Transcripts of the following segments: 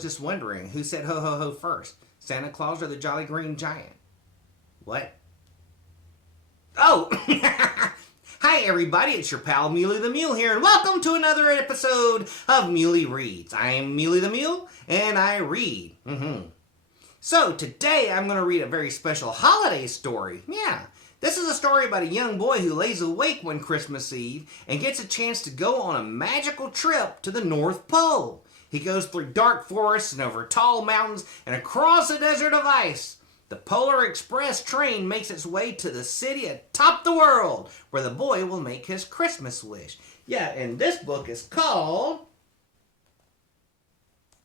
was just wondering, who said ho ho ho first? Santa Claus or the Jolly Green Giant? What? Oh! Hi everybody, it's your pal Muley the Mule here, and welcome to another episode of Muley Reads. I am Muley the Mule, and I read. So today I'm going to read a very special holiday story. Yeah, this is a story about a young boy who lays awake one Christmas Eve and gets a chance to go on a magical trip to the North Pole. He goes through dark forests and over tall mountains and across a desert of ice. The Polar Express train makes its way to the city atop the world, where the boy will make his Christmas wish. Yeah, and this book is called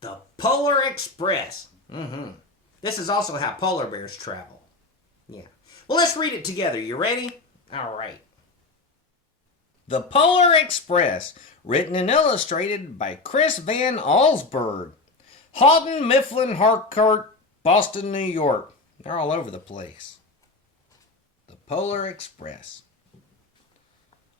The Polar Express. This is also how polar bears travel. Yeah. Well, let's read it together. You ready? All right. The Polar Express, written and illustrated by Chris Van Allsburg. Houghton, Mifflin, Harcourt, Boston, New York. They're all over the place. The Polar Express.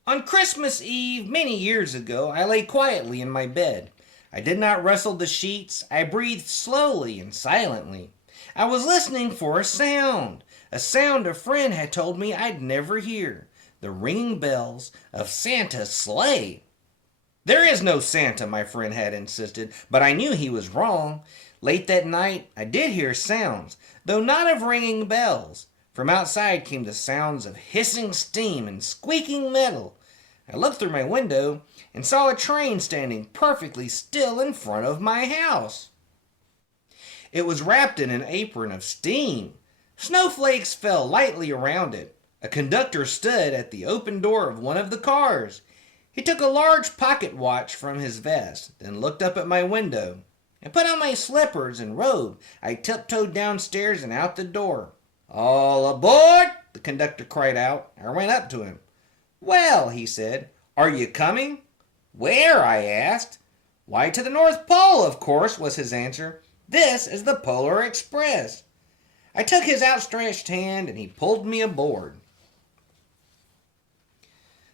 On Christmas Eve, many years ago, I lay quietly in my bed. I did not rustle the sheets. I breathed slowly and silently. I was listening for a sound a friend had told me I'd never hear. The ringing bells of Santa's sleigh. There is no Santa, my friend had insisted, but I knew he was wrong. Late that night, I did hear sounds, though not of ringing bells. From outside came the sounds of hissing steam and squeaking metal. I looked through my window and saw a train standing perfectly still in front of my house. It was wrapped in an apron of steam. Snowflakes fell lightly around it. A conductor stood at the open door of one of the cars. He took a large pocket watch from his vest, then looked up at my window. I put on my slippers and robe. I tiptoed downstairs and out the door. "All aboard!" the conductor cried out. I ran up to him. "Well," he said, "are you coming?" "Where?" I asked. "Why, to the North Pole, of course," was his answer. "This is the Polar Express." I took his outstretched hand and he pulled me aboard.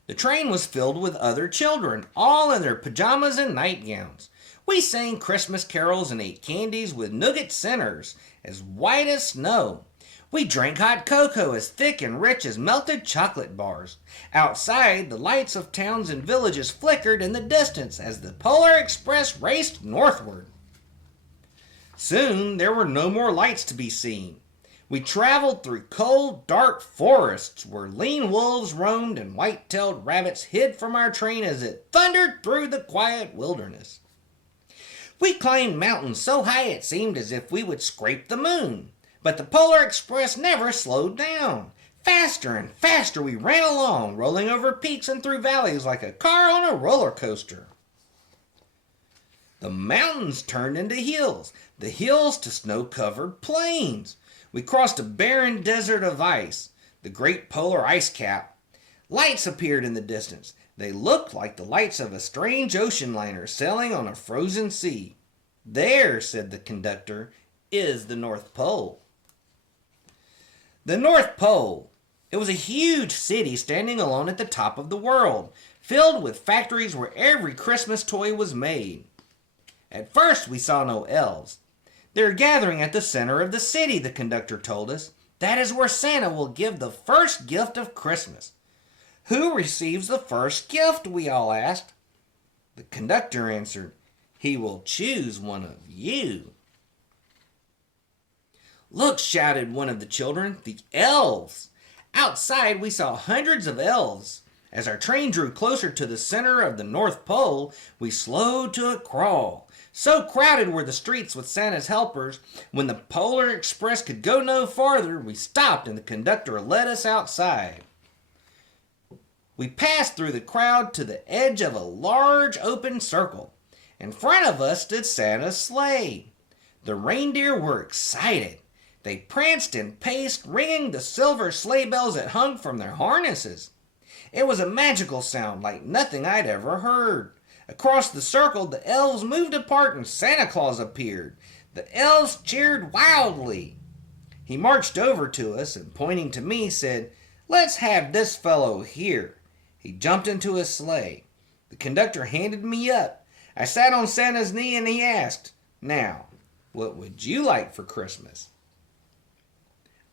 The train was filled with other children, all in their pajamas and nightgowns. We sang Christmas carols and ate candies with nougat centers as white as snow. We drank hot cocoa as thick and rich as melted chocolate bars. Outside, the lights of towns and villages flickered in the distance as the Polar Express raced northward. Soon, there were no more lights to be seen. We traveled through cold, dark forests where lean wolves roamed and white-tailed rabbits hid from our train as it thundered through the quiet wilderness. We climbed mountains so high it seemed as if we would scrape the moon. But the Polar Express never slowed down. Faster and faster we ran along, rolling over peaks and through valleys like a car on a roller coaster. The mountains turned into hills, the hills to snow-covered plains. We crossed a barren desert of ice, the great polar ice cap. Lights appeared in the distance. They looked like the lights of a strange ocean liner sailing on a frozen sea. "There," said the conductor, "is the North Pole." The North Pole. It was a huge city standing alone at the top of the world, filled with factories where every Christmas toy was made. At first we saw no elves. "They're gathering at the center of the city," the conductor told us. "That is where Santa will give the first gift of Christmas." "Who receives the first gift?" we all asked. The conductor answered, "He will choose one of you." "Look," shouted one of the children, "the elves!" Outside we saw hundreds of elves. As our train drew closer to the center of the North Pole, we slowed to a crawl. So crowded were the streets with Santa's helpers, when the Polar Express could go no farther, we stopped and the conductor led us outside. We passed through the crowd to the edge of a large open circle. In front of us stood Santa's sleigh. The reindeer were excited. They pranced and paced, ringing the silver sleigh bells that hung from their harnesses. It was a magical sound like nothing I'd ever heard. Across the circle, the elves moved apart and Santa Claus appeared. The elves cheered wildly. He marched over to us and, pointing to me, said, "Let's have this fellow here." He jumped into his sleigh. The conductor handed me up. I sat on Santa's knee and he asked, "Now, What would you like for Christmas?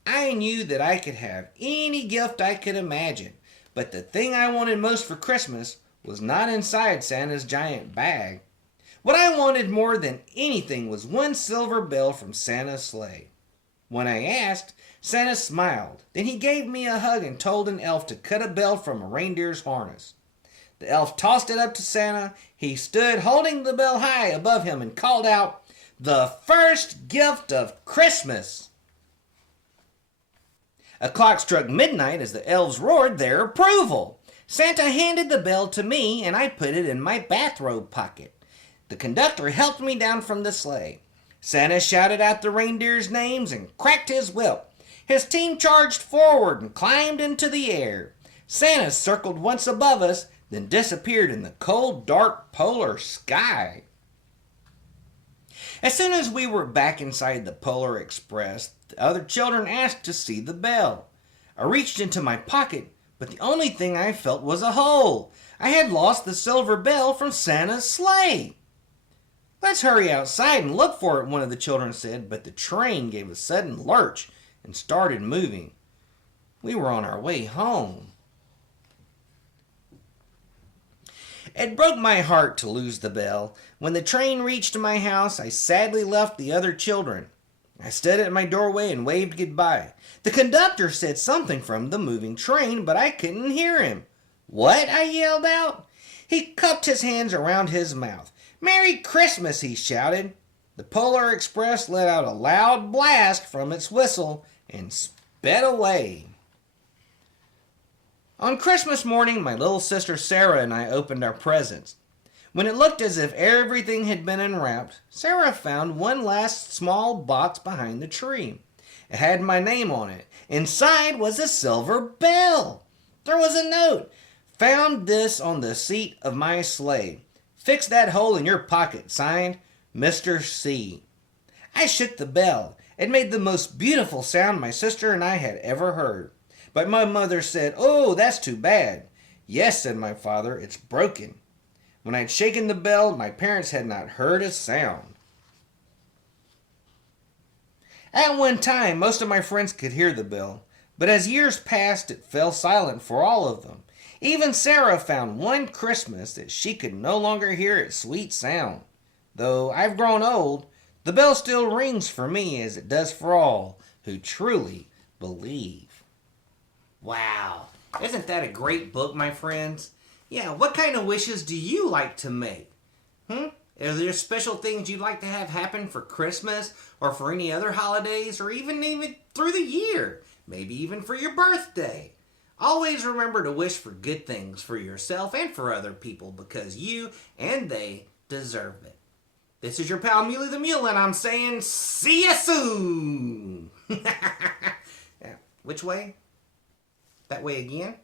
I knew that I could have any gift I could imagine, but the thing I wanted most for Christmas was not inside Santa's giant bag. What I wanted more than anything was one silver bell from Santa's sleigh. When I asked, Santa smiled. Then he gave me a hug and told an elf to cut a bell from a reindeer's harness. The elf tossed it up to Santa. He stood holding the bell high above him and called out, "The first gift of Christmas!" A clock struck midnight as the elves roared their approval. Santa handed the bell to me and I put it in my bathrobe pocket. The conductor helped me down from the sleigh. Santa shouted out the reindeers' names and cracked his whip. His team charged forward and climbed into the air. Santa circled once above us, then disappeared in the cold, dark polar sky. As soon as we were back inside the Polar Express, the other children asked to see the bell. I reached into my pocket, but the only thing I felt was a hole. I had lost the silver bell from Santa's sleigh. "Let's hurry outside and look for it," one of the children said, but the train gave a sudden lurch and started moving. We were on our way home. It broke my heart to lose the bell. When the train reached my house, I sadly left the other children. I stood at my doorway and waved goodbye. The conductor said something from the moving train, but I couldn't hear him. "What?" I yelled out. He cupped his hands around his mouth. "Merry Christmas," he shouted. The Polar Express let out a loud blast from its whistle and sped away. On Christmas morning, my little sister Sarah and I opened our presents. When it looked as if everything had been unwrapped, Sarah found one last small box behind the tree. It had my name on it. Inside was a silver bell. There was a note. "Found this on the seat of my sleigh. Fix that hole in your pocket. Signed, Mr. C." I shook the bell. It made the most beautiful sound my sister and I had ever heard. But my mother said, "Oh, that's too bad." "Yes," said my father, "it's broken." When I'd shaken the bell, my parents had not heard a sound. At one time, most of my friends could hear the bell, but as years passed, it fell silent for all of them. Even Sarah found one Christmas that she could no longer hear its sweet sound. Though I've grown old, the bell still rings for me as it does for all who truly believe. Wow, isn't that a great book, my friends? Yeah, what kind of wishes do you like to make? Are there special things you'd like to have happen for Christmas or for any other holidays or even through the year? Maybe even for your birthday. Always remember to wish for good things for yourself and for other people because you and they deserve it. This is your pal Muley the Mule and I'm saying see ya soon! Which way? That way again?